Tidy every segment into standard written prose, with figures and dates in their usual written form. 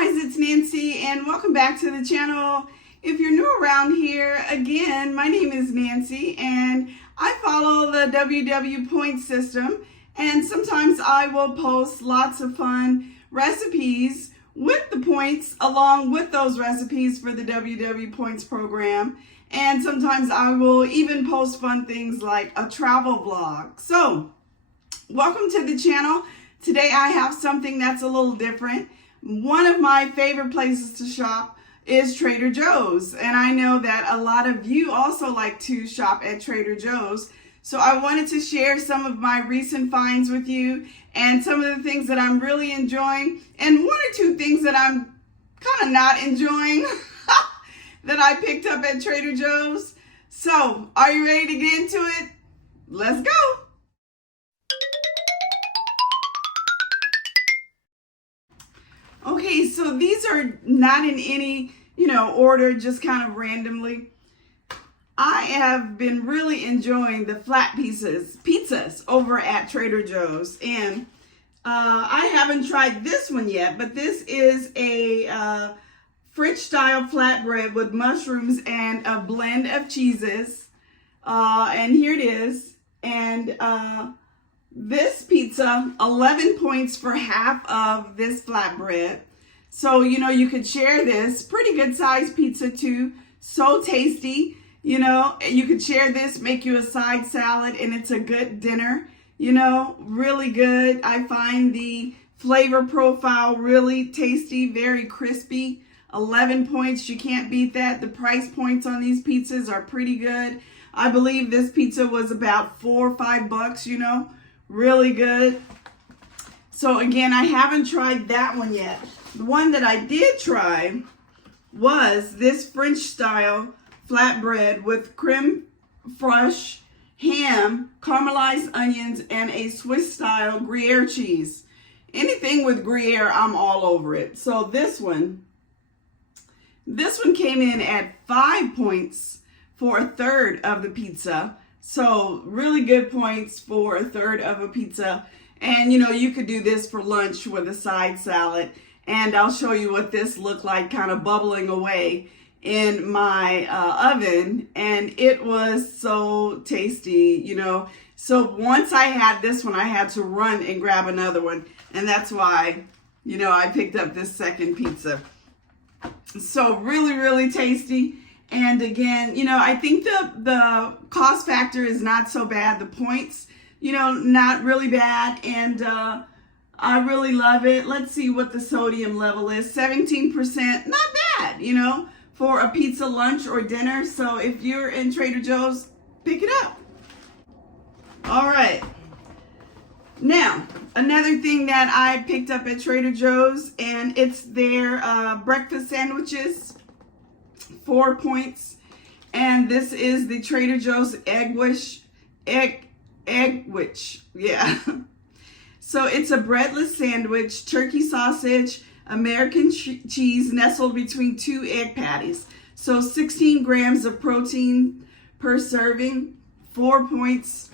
guys, it's Nancy and welcome back to the channel. If you're new around here, again, my name is Nancy and I follow the WW point system, and sometimes I will post lots of fun recipes with the points along with those recipes for the WW points program. And sometimes I will even post fun things like a travel vlog. So welcome to the channel. Today I have something that's a little different. One of my favorite places to shop is Trader Joe's, and I know that a lot of you also like to shop at Trader Joe's. So I wanted to share some of my recent finds with you and some of the things that I'm really enjoying and one or two things that I'm kind of not enjoying that I picked up at Trader Joe's. So are you ready to get into it? Let's go. Okay, so these are not in any, order, just kind of randomly. I have been really enjoying the flat pizzas over at Trader Joe's. And I haven't tried this one yet, but this is a French style flatbread with mushrooms and a blend of cheeses. And here it is. And this pizza, 11 points for half of this flatbread. So, you could share this. Pretty good sized pizza too. So tasty. You could share this, make you a side salad, and it's a good dinner. Really good. I find the flavor profile really tasty, very crispy. 11 points, you can't beat that. The price points on these pizzas are pretty good. I believe this pizza was about $4 or $5, really good. So again, I haven't tried that one yet. The one that I did try was this French style flatbread with creme fraiche, ham, caramelized onions, and a Swiss style Gruyere cheese. Anything with Gruyere, I'm all over it. So this one came in at 5 points for a third of the pizza. So really good points for a third of a pizza. And you could do this for lunch with a side salad. And I'll show you what this looked like kind of bubbling away in my oven. And it was so tasty, So once I had this one, I had to run and grab another one. And that's why, I picked up this second pizza. So really, really tasty. And again, I think the cost factor is not so bad. The points, not really bad. And I really love it. Let's see what the sodium level is. 17%, not bad, for a pizza lunch or dinner. So if you're in Trader Joe's, pick it up. All right. Now, another thing that I picked up at Trader Joe's, and it's their breakfast sandwiches. 4 points. And this is the Trader Joe's egg wish. Yeah. So it's a breadless sandwich, turkey sausage, American cheese nestled between 2 egg patties. So 16 grams of protein per serving, 4 points.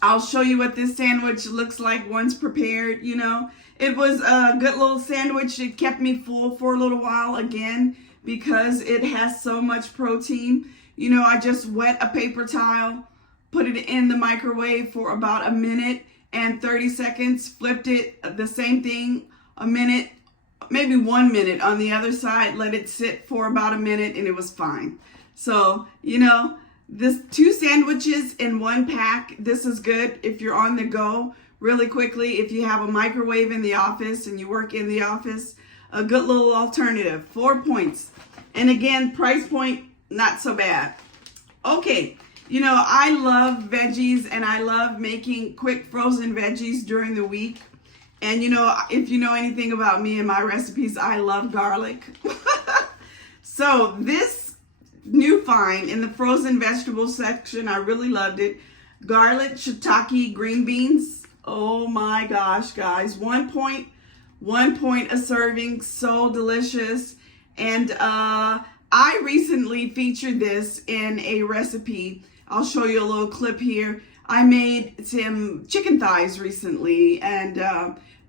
I'll show you what this sandwich looks like once prepared. It was a good little sandwich. It kept me full for a little while again, because it has so much protein. I just wet a paper towel, put it in the microwave for about a minute and 30 seconds, flipped it, the same thing, a minute, maybe 1 minute on the other side, let it sit for about a minute, and it was fine. So, this 2 sandwiches in 1 pack, this is good if you're on the go really quickly, if you have a microwave in the office and you work in the office. A good little alternative. 4 points. And again, price point, not so bad. Okay, I love veggies and I love making quick frozen veggies during the week. And if you know anything about me and my recipes, I love garlic. So this new find in the frozen vegetables section, I really loved it. Garlic, shiitake, green beans. Oh my gosh, guys. 1 point. 1 point a serving, so delicious. And I recently featured this in a recipe. I'll show you a little clip here. I made some chicken thighs recently, and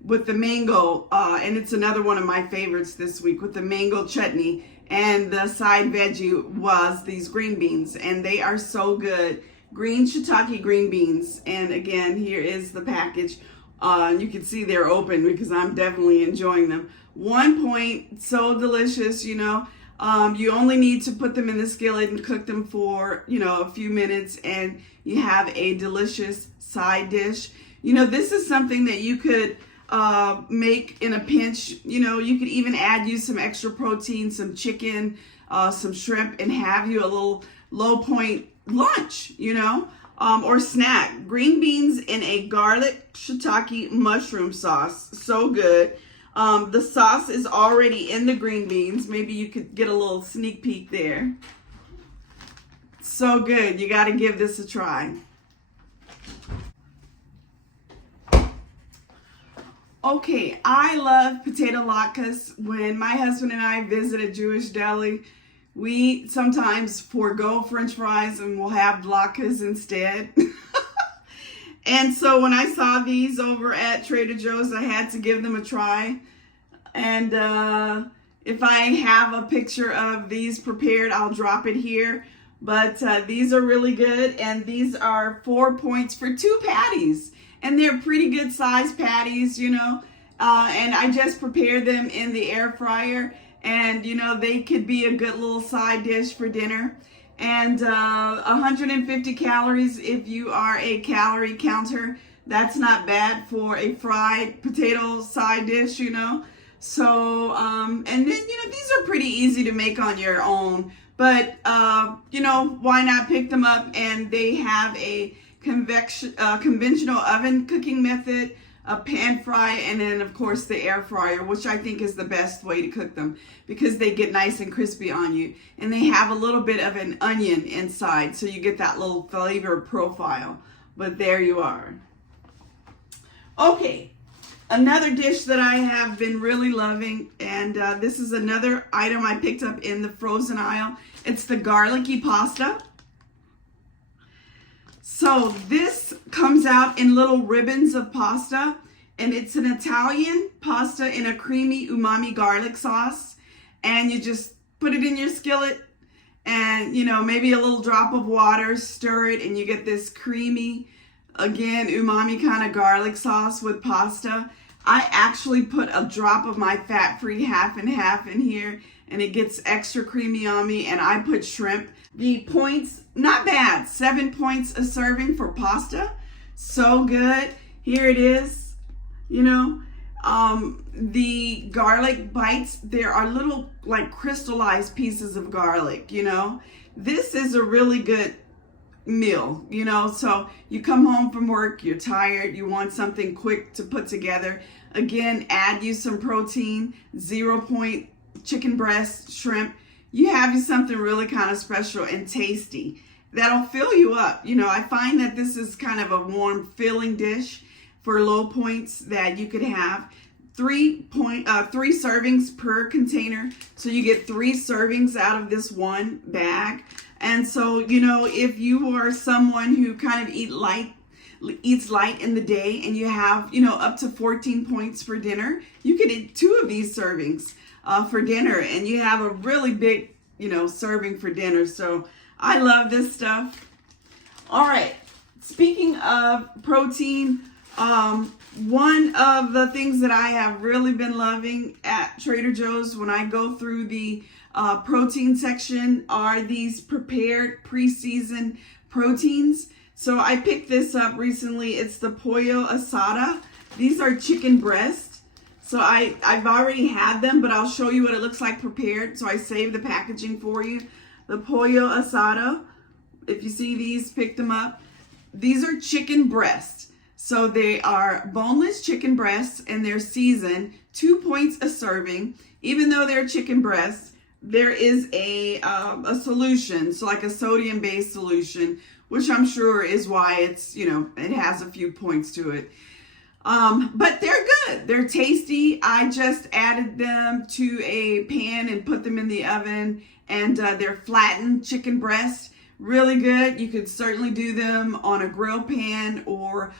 with the mango, and it's another one of my favorites this week with the mango chutney. And the side veggie was these green beans, and they are so good. Green shiitake green beans. And again, here is the package. You can see they're open because I'm definitely enjoying them. 1 point, so delicious, you know. You only need to put them in the skillet and cook them for, you know, a few minutes, and you have a delicious side dish. You know, this is something that you could make in a pinch. You know, you could even use some extra protein, some chicken, some shrimp, and have you a little low point lunch, you know, or snack. Green beans in a garlic shiitake mushroom sauce. So good. The sauce is already in the green beans. Maybe you could get a little sneak peek there. So good. You got to give this a try. Okay, I love potato latkes. When my husband and I visit a Jewish deli, we sometimes forego French fries and we'll have latkes instead. And so when I saw these over at Trader Joe's, I had to give them a try. And if I have a picture of these prepared, I'll drop it here. But these are really good, and these are 4 points for 2 patties. And they're pretty good sized patties, you know. And I just prepared them in the air fryer. And, you know, they could be a good little side dish for dinner. And 150 calories if you are a calorie counter. That's not bad for a fried potato side dish, you know. So, and then, you know, these are pretty easy to make on your own. But, you know, why not pick them up? And they have a conventional oven cooking method, a pan fry, and then of course the air fryer, which I think is the best way to cook them because they get nice and crispy on you, and they have a little bit of an onion inside, so you get that little flavor profile. But there you are. Okay, another dish that I have been really loving, and this is another item I picked up in the frozen aisle. It's the garlicky pasta. So this comes out in little ribbons of pasta, and it's an Italian pasta in a creamy umami garlic sauce. And you just put it in your skillet and, you know, maybe a little drop of water, stir it, and you get this creamy, again, umami kind of garlic sauce with pasta. I actually put a drop of my fat-free half and half in here, and it gets extra creamy on me, and I put shrimp. The points, not bad, 7 points a serving for pasta. So good. Here it is. You know, the garlic bites, there are little like crystallized pieces of garlic, you know. This is a really good meal, you know. So you come home from work, you're tired, you want something quick to put together. Again, add you some protein, 0 point chicken breast, shrimp. You have you something really kind of special and tasty that'll fill you up. You know, I find that this is kind of a warm filling dish for low points that you could have. 3 servings per container, so you get 3 servings out of this one bag. And so, you know, if you are someone who kind of eats light in the day, and you have, you know, up to 14 points for dinner, you can eat 2 of these servings for dinner, and you have a really big, you know, serving for dinner. So I love this stuff. All right, speaking of protein, one of the things that I have really been loving at Trader Joe's when I go through the protein section are these prepared pre-seasoned proteins. So I picked this up recently. It's the pollo asada. These are chicken breasts. So I've already had them, but I'll show you what it looks like prepared. So I saved the packaging for you. The pollo asada, if you see these, pick them up. These are chicken breasts. So they are boneless chicken breasts, and they're seasoned, 2 points a serving. Even though they're chicken breasts, there is a solution, so like a sodium-based solution, which I'm sure is why it's, you know, it has a few points to it. But they're good. They're tasty. I just added them to a pan and put them in the oven, and they're flattened chicken breast, Really good. You could certainly do them on a grill pan or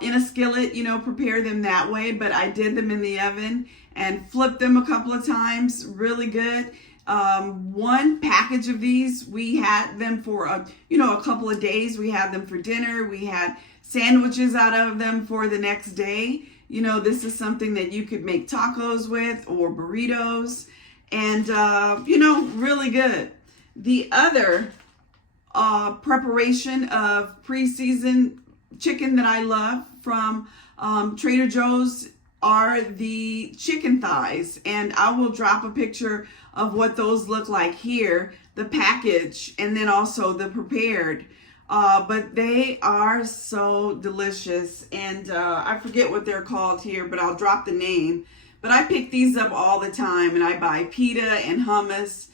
in a skillet, prepare them that way. But I did them in the oven and flipped them a couple of times. Really good. One package of these, we had them for a couple of days. We had them for dinner. We had sandwiches out of them for the next day. This is something that you could make tacos with or burritos, and really good. The other preparation of pre-seasoned chicken that I love from Trader Joe's are the chicken thighs, and I will drop a picture of what those look like here, the package, and then also the prepared. But they are so delicious, and I forget what they're called here, but I'll drop the name. But I pick these up all the time, and I buy pita and hummus,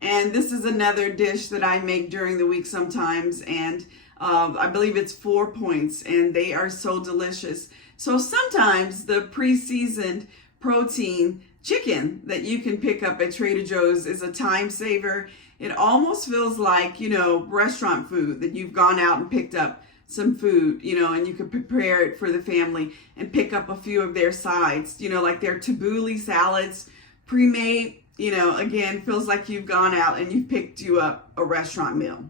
and this is another dish that I make during the week sometimes, and I believe it's 4 points, and they are so delicious. So sometimes the pre-seasoned protein chicken that you can pick up at Trader Joe's is a time saver. It almost feels like, restaurant food, that you've gone out and picked up some food, and you can prepare it for the family and pick up a few of their sides, like their tabbouleh salads, pre-made, again, feels like you've gone out and you've picked you up a restaurant meal.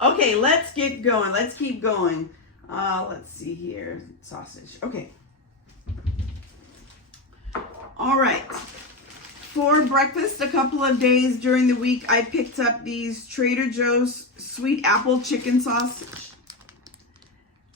Okay, let's get going. Let's keep going. Let's see here. Sausage. Okay. All right. For breakfast, a couple of days during the week, I picked up these Trader Joe's sweet apple chicken sausage.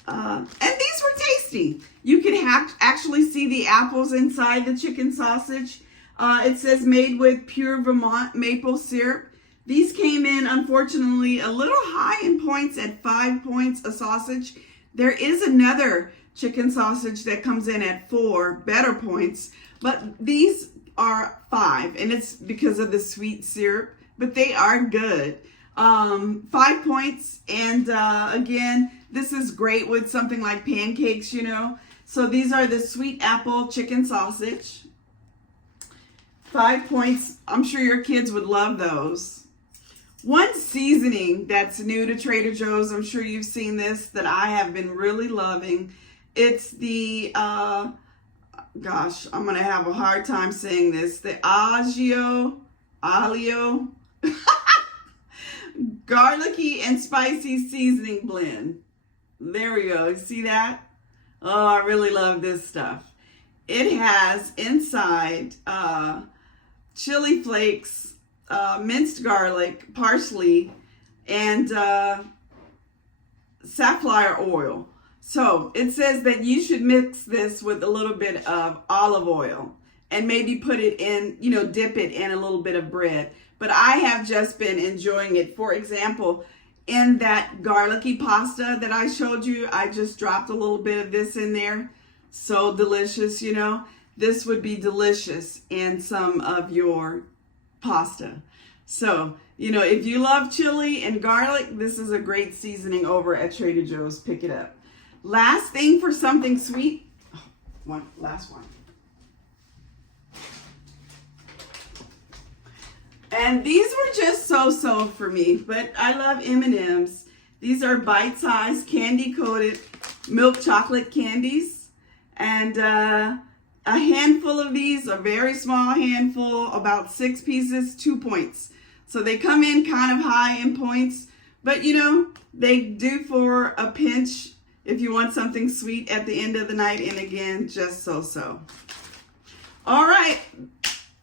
And these were tasty. You can actually see the apples inside the chicken sausage. It says made with pure Vermont maple syrup. These came in, unfortunately, a little high in points at 5 points a sausage. There is another chicken sausage that comes in at 4 better points, but these are 5, and it's because of the sweet syrup, but they are good. 5 points, and again, this is great with something like pancakes, So these are the sweet apple chicken sausage. 5 points. I'm sure your kids would love those. One seasoning that's new to Trader Joe's, I'm sure you've seen this, that I have been really loving. It's the, I'm going to have a hard time saying this, the aglio, garlicky and spicy seasoning blend. There we go. You see that? Oh, I really love this stuff. It has inside chili flakes, minced garlic, parsley, and safflower oil. So it says that you should mix this with a little bit of olive oil and maybe put it in, dip it in a little bit of bread. But I have just been enjoying it. For example, in that garlicky pasta that I showed you, I just dropped a little bit of this in there. So delicious, This would be delicious in some of your pasta. So, if you love chili and garlic, this is a great seasoning over at Trader Joe's. Pick it up. Last thing for something sweet. Last one. And these were just so for me, but I love M&Ms. These are bite-sized candy-coated milk chocolate candies. And a handful of these, a very small handful, about 6 pieces, 2 points. So they come in kind of high in points, but they do for a pinch if you want something sweet at the end of the night. And again, just so. All right.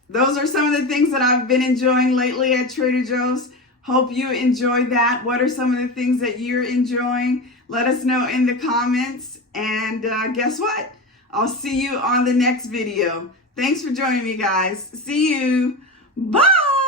Those are some of the things that I've been enjoying lately at Trader Joe's. Hope you enjoyed that. What are some of the things that you're enjoying? Let us know in the comments. And guess what? I'll see you on the next video. Thanks for joining me, guys. See you. Bye.